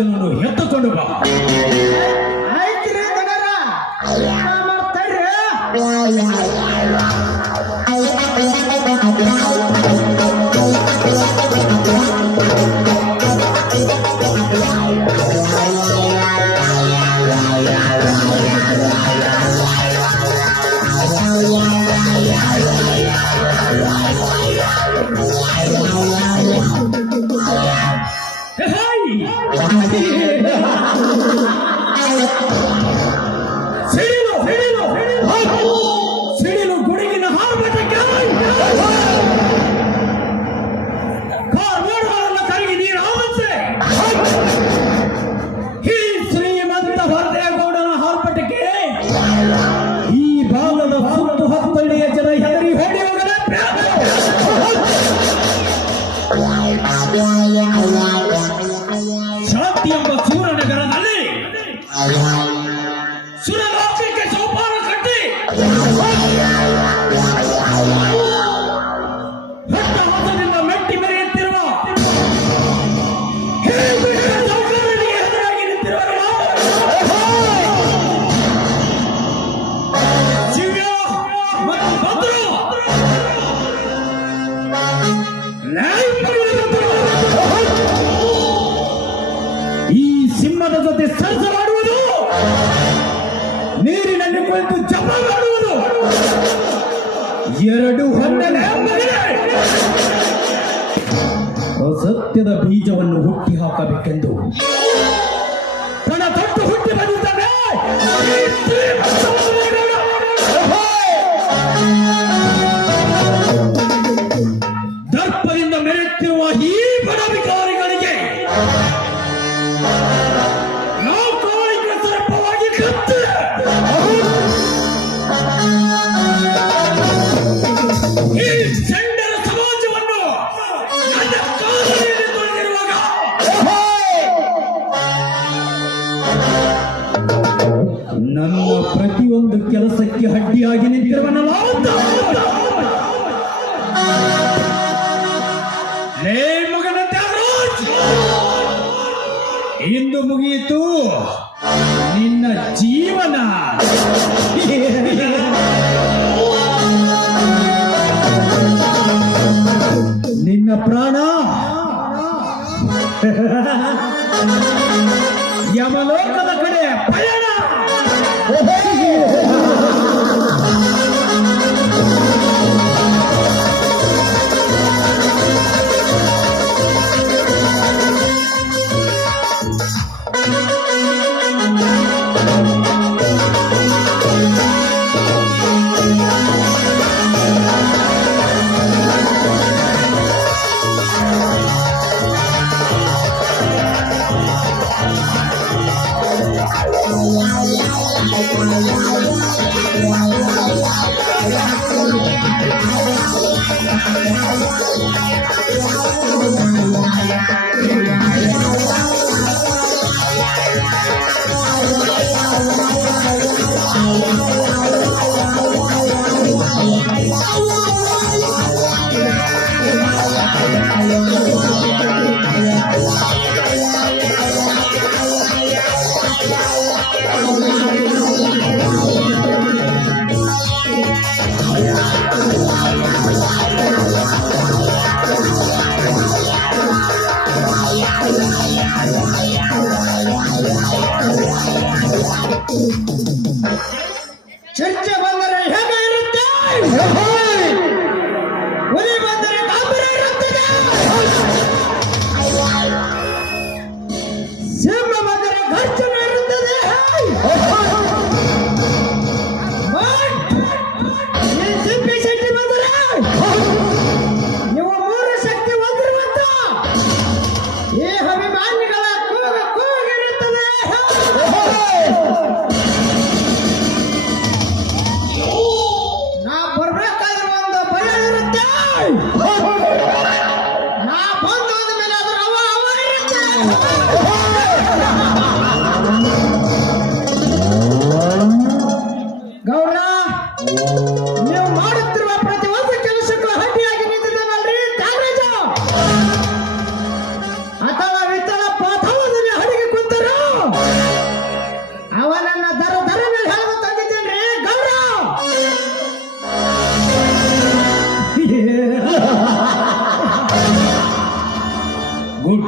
ಧರ್ಮರಾಜನನ್ನು ಎತ್ತುಕೊಂಡು ಬಾ. ಆಯ್ತ್ರಿ ಗಣರ ಮಾಡ್ತಾರ್ರಿ. ಸಿಡಿಲು ಗುಡುಗಿನ ಹಾರ್ಬಟ್ಟಕ್ಕೆ ಕಾರ್ಮೋಡಗಳನ್ನು ಕರಗಿ ನೀರು ಆವತ್ತೆ. ಈ ಶ್ರೀಮಂತ ಭರದೇಗೌಡನ ಹಾರ್ಬಟ್ಟಕ್ಕೆ ಈ ಭಾಗದ ಸುತ್ತು ಹತ್ತಳ್ಳಿಯ ಜನ ಹೆದರಿ ಹೊಡಿ ಹೋಗಲೇ. ಶಾಂತಿ ಎಂಬ ಸೂರನಗರದಲ್ಲಿ ಸುರಲೋಕಕ್ಕೆ ಸೋಪಾನ ಕಟ್ಟಿ ಹೊಟ್ಟ ಹೊಸದಿಂದ ಮೆಟ್ಟಿ ಮೆರೆಯುತ್ತಿರುವ ಎದುರಾಗಿ ನಿಂತಿರುವ ಶಿವ್ಯ ಮತ್ತು ಭದ್ರು ಈ ಸಿಂಹದ ಜೊತೆ ಸರಸವಾಡುವುದು, ನೀರಿನಲ್ಲಿ ಕುಳಿತು ಜಪ ಮಾಡುವುದು, ಎರಡು ಹೊಂದನೆ ಅಸತ್ಯದ ಬೀಜವನ್ನು ಹುಟ್ಟಿ ಹಾಕಬೇಕೆಂದು ತನ್ನ ತೊಟ್ಟು ಹುಟ್ಟಿ ಬಂದಿದ್ದಾನೆ. ದರ್ಪದಿಂದ ಮೆರೆಯುತ್ತಿರುವ ಈ ಬಡವಿಕಾರಿಗಳಿಗೆ ಸರ್ಪವಾಗಿ ಕತ್ತು ಈ ಚಂಡರ ಸಮಾಜವನ್ನು ನನ್ನ ಕಾಲದಲ್ಲಿ ತೊಳೆದಿರುವಾಗ ನನ್ನ ಪ್ರತಿಯೊಂದು ಕೆಲಸಕ್ಕೆ ಅಡ್ಡಿಯಾಗಿ ನಿಂತಿರುವನಲ್ಲ. ಲೇ ಮಗನ ತ್ಯಾಗರಾಜ್, ಇಂದು ಮುಗಿಯಿತು ನಿನ್ನ ಜೀವನ. ನಿನ್ನ ಪ್ರಾಣ ಯಮಲೋಕದ ಕಡೆ ಪಯಣ. Yeah.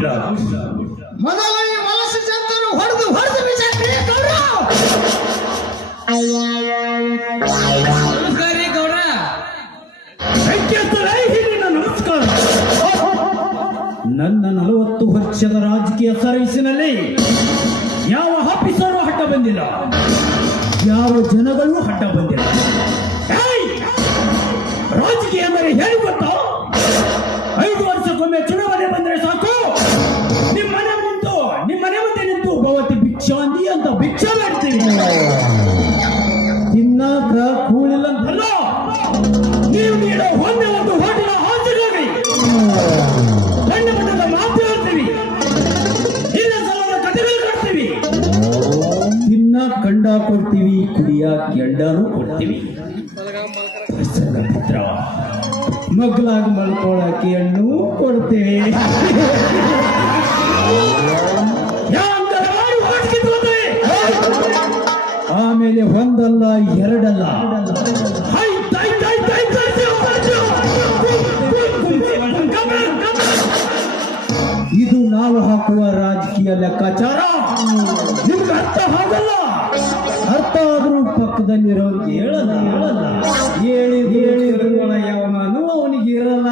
ಬಿಟ್ರ. ಮೊದಲು ಈ ವಲಸೆ ಜಂತರು ಹೊಡೆದು ಹೊಡೆದು ಬಿಸಾಕ್ರಿ ಗೌಡ್ರ. ನಮಸ್ಕಾರ ರೀ ಗೌಡ್ರ. ನಮಸ್ಕಾರ. ನನ್ನ 40 ವರ್ಷದ ರಾಜಕೀಯ ಸರ್ವಿಸಿನಲ್ಲಿ ಯಾವ ಆಫೀಸರು ಅಡ್ಡ ಬಂದಿಲ್ಲ, ಯಾವ ಜನಗಳು ಅಡ್ಡ ಬಂದಿಲ್ಲ. ಏಯ್! ರಾಜಕೀಯ ಅಂದರೆ ಹೇಳಿ ಗೊತ್ತಾ? 5 ವರ್ಷಕ್ಕೊಮ್ಮೆ ಚುನಾವಣೆ ಬಂದ್ರೆ ಸಾಕು, ನಿಮ್ಮ ಮನೆ ಮುಂದೆ ನಿಂತು ಭವತಿ ಭಿಕ್ಷಾಂದಿ ಅಂತ ಭಿಕ್ಷೆ ಮಾಡ್ತೀವಿ. ತಿನ್ನಾಕ ಕೂಲಿಲ್ಲ ಅಂತಲ್ಲ, ನೀವು ನೀಡೋ ಒಂದೇ ಒಂದು ಹೋಟೆಲ್ ಹಾಜರಾಗಿ ಬಣ್ಣ ಬಣ್ಣದ ಮಾತು ಹೇಳ್ತೀವಿ, ಇಲ್ಲ ಸಲದ ಕಥೆಗಳು ಕೊಡ್ತೀವಿ, ತಿನ್ನ ಕಂಡ ಕೊಡ್ತೀವಿ, ಕುಡಿಯಾಕ ಎಂಡಾನು ಕೊಡ್ತೀವಿ. ಪುತ್ರ ಮಗ್ಲಾಗ ಮಲ್ಕೊಳಕ್ಕೆ ಹಣ್ಣು ಕೊಡ್ತೇವೆ. ಆಮೇಲೆ ಒಂದಲ್ಲ ಎರಡಲ್ಲ, ಇದು ನಾವು ಹಾಕುವ ರಾಜಕೀಯ ಲೆಕ್ಕಾಚಾರ. ನಿಮ್ಗೆ ಅರ್ಥ ಆಗಲ್ಲ, ಅರ್ಥ ಆದ್ರೂ ಪಕ್ಕದಲ್ಲಿರೋರಿಗೆ ಹೇಳಲ್ಲ. ಹೇಳಿರುವ ಯಾವನು ಅವನಿಗೆ ಇರಲ್ಲ.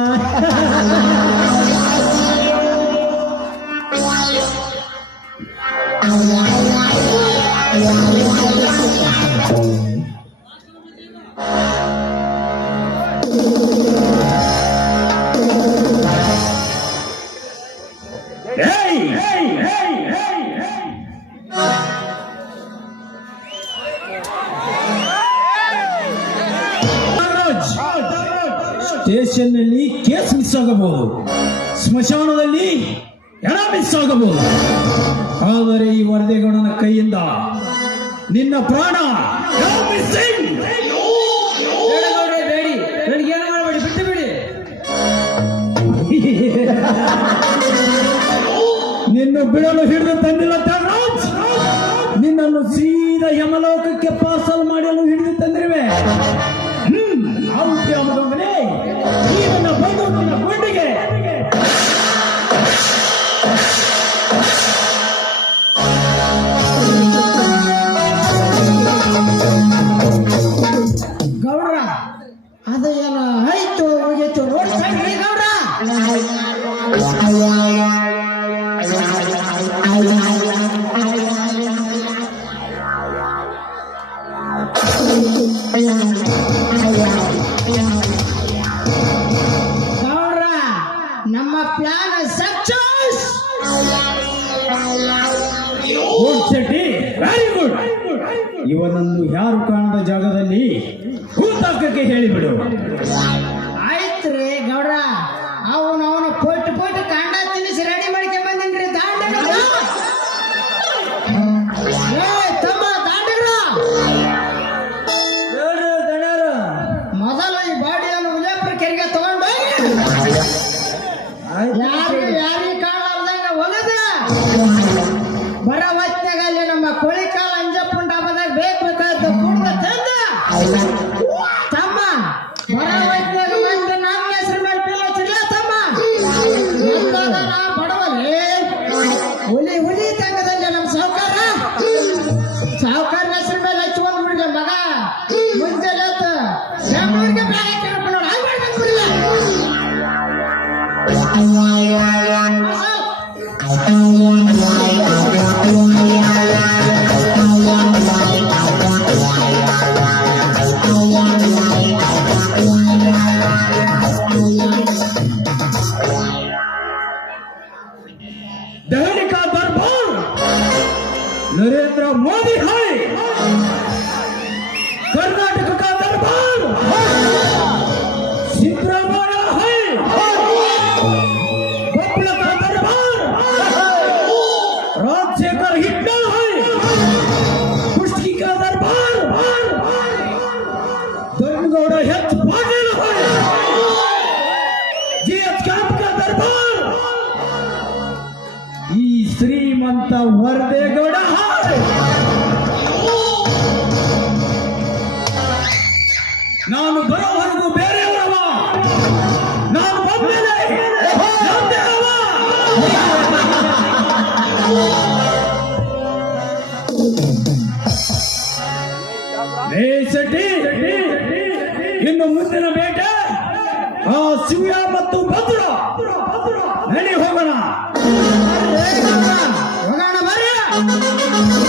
ಸ್ಟೇಷನ್ ನಲ್ಲಿ ಕೇಸ್ ಮಿಸ್ ಆಗಬಹುದು, ಸ್ಮಶಾನದಲ್ಲಿ ಹೆಣ ಮಿಸ್ ಆಗಬಹುದು, ಆದರೆ ಈ ವರದಿಗೌಡನ ಕೈಯಿಂದ ನಿನ್ನ ಪ್ರಾಣ ಬೇಡ ಗೌಡ್ರೆ, ಬೇಡಿ, ನನಗೇನು ಮಾಡಬೇಡಿ, ಬಿಟ್ಟು ಬಿಡಿ. ನಿನ್ನ ಬಿಡಲು ಹಿಡಿದು ತಂದಿಲ್ಲ ತ್ಯಾಗರಾಜ್, ನಿನ್ನನ್ನು ಸೀದಾ ಯಮಲೋಕಕ್ಕೆ ಪಾರ್ಸಲ್ ಮಾಡಲು ಹಿಡಿದು ತಂದಿರುವೆ. ಮಗನೇ, ಈ ನನ್ನ ಬಂದೂಕಿನ ಗುಂಡಿಗೆ ಗೌಡ್ರ ಅದು ಏನು ಆಯ್ತು ಹೋಗಿತ್ತು ನೋಡ್ರಿ ಗೌಡ್ರ. ಗೌಡ್ರ ನಮ್ಮ plan success. Good Shetty, very good. ಇವನನ್ನು ಯಾರು ಕಾಣದ ಜಾಗದಲ್ಲಿ ಹೂತಾಕಕ್ಕೆ ಹೇಳಿಬಿಡು. ಆಯ್ತ್ರಿ ಗೌಡ್ರ, ಅವನು ಪೊಟ್ಟು ಕಾಂಡ ತಿನ್ನಿಸಿ ರೆಡಿ ಮಾಡ್ಕೊಂಡ್ ಬಂದಿನ್ರಿ. ದಾಂಡಗಳ ತಮ್ಮ ದಾಂಡಗಳ ಮೊದಲು ಈ ಬಾಡಿಯನ್ನು ವಿಜಯಪುರ ಕೆರೆಗೆ ತಗೊಂಡು ಯಾರಿಗೆ ಕಾಣಲಾರ್ದಂಗ ಒಗದ ಬರ ಹೊತ್ನಾಗ ಅಲ್ಲಿ ನಮ್ಮ ಕೋಳಿಕಾಲ ಅಂಜಪ್ಪುಂಡ ಹಬ್ಬದಾಗ ಬೇಕಾದ ಕುಡ್ದ ತಂದ ತಮ್ಮ ಬರ ಹೊತ್ನಾಗ ಬಂದ ನಮ್ಮ ಹೆಸರು ಮೇಲೆ ಪಿಲ್ಲ ಚಿಲ್ಲ ತಮ್ಮ ಎಂದಾಗ ನಾ ಬಡವಲ್ಲಿ ಹುಲಿ ತಂಗದಲ್ಲಿ ನಮ್ಮ ಸಾವುಕಾರ ಹೆಸರು ಮೇಲೆ ಹಚ್ಕೊಂಡ್ ಬಿಡ್ಲಿ ಮಗ. ಮುಂಜಾನೆ ಬೆಂಗಳೂರಿಗೆ ಬ್ಯಾಗ್ ಹಾಕಿರಪ್ಪ ನೋಡಿ, ಹಂಗ್ ಮಾಡ್ಬಿಡ್ಲಿಲ್ಲ. दहली का दरबार नरेंद्र मोदी है, कर्नाटक का दरबार सिद्धरामैया है, बबल का दरबार राजशेखर हिटलर है, कुश्ती का दरबार धर्मगौड़ एच पाटिल है, जीएच कैंप का दरबार ಈ ಶ್ರೀಮಂತ ವರದೇಗೌಡ. ನಾನು ಬರೋವರೆಗೂ ಬೇರೆಯವರವ, ನಾನು ಬಂದ್ಮೇಲೆ ನಂದೇ ಅವ. ಮುಂದಿನ ಬೇಟೆ ಆ ಶಿವ್ಯ ಮತ್ತು ಭದ್ರ. ನಡಿ ಹೋಗೋಣ. ಹೋಗೋಣ ಬರ್ರಿ.